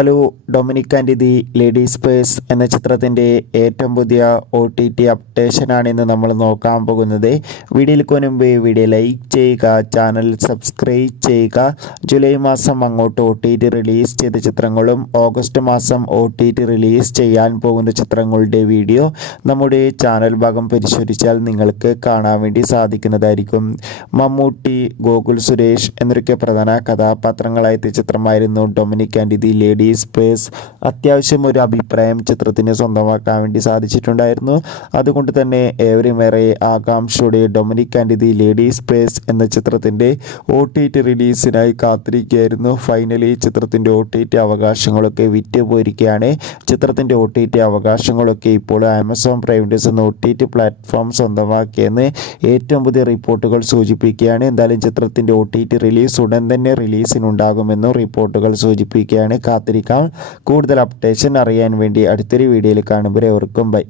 Hello, Dominic and the ladies purse എന്ന ചിത്രത്തിൻ്റെ ഏറ്റവും പുതിയ OTT അപ്ഡേഷനാണ് ഇന്ന് നമ്മൾ നോക്കാൻ പോകുന്നത്. വീഡിയോയിലേക്ക് മുൻപ് വീഡിയോ ലൈക്ക് ചെയ്യുക, ചാനൽ സബ്സ്ക്രൈബ് ചെയ്യുക. ജൂലൈ മാസം അങ്ങോട്ട് OTT റിലീസ് ചെയ്ത ചിത്രങ്ങളും ഓഗസ്റ്റ് മാസം OTT റിലീസ് ചെയ്യാൻ പോകുന്ന ചിത്രങ്ങളുടെ വീഡിയോ നമ്മുടെ ചാനൽ ഭാഗം പരിശോധിച്ചാൽ നിങ്ങൾക്ക് കാണാൻ വേണ്ടി സാധിക്കുന്നതായിരിക്കും. മമ്മൂട്ടി, ഗോകുൽ സുരേഷ് എന്നൊക്കെ പ്രധാന കഥാപാത്രങ്ങളായെത്തിയ ചിത്രമായിരുന്നു Dominic and the ladies purse. അത്യാവശ്യം ഒരു അഭിപ്രായം ചിത്രത്തിന് സ്വന്തമാക്കാൻ വേണ്ടി സാധിച്ചിട്ടുണ്ടായിരുന്നു. അതുകൊണ്ട് തന്നെ ഏവരുമേറെ ആകാംക്ഷയോടെ Dominic and the ladies purse എന്ന ചിത്രത്തിൻ്റെ OTT റിലീസിനായി കാത്തിരിക്കുകയായിരുന്നു. ഫൈനലി ചിത്രത്തിൻ്റെ OTT അവകാശങ്ങളൊക്കെ വിറ്റുപോയിരിക്കുകയാണ്. ചിത്രത്തിൻ്റെ OTT അവകാശങ്ങളൊക്കെ ഇപ്പോൾ ആമസോൺ പ്രൈം എന്ന OTT പ്ലാറ്റ്ഫോം സ്വന്തമാക്കിയെന്ന് ഏറ്റവും പുതിയ റിപ്പോർട്ടുകൾ സൂചിപ്പിക്കുകയാണ്. എന്തായാലും ചിത്രത്തിൻ്റെ OTT റിലീസ് ഉടൻ തന്നെ റിലീസിനുണ്ടാകുമെന്നും റിപ്പോർട്ടുകൾ സൂചിപ്പിക്കുകയാണ്. കാത്തിരിക്കാം. കൂടുതൽ അപ്ഡേഷൻ അറിയാൻ വേണ്ടി അടുത്തൊരു വീഡിയോയിൽ കാണുമ്പോൾ എവർക്കും ബൈ.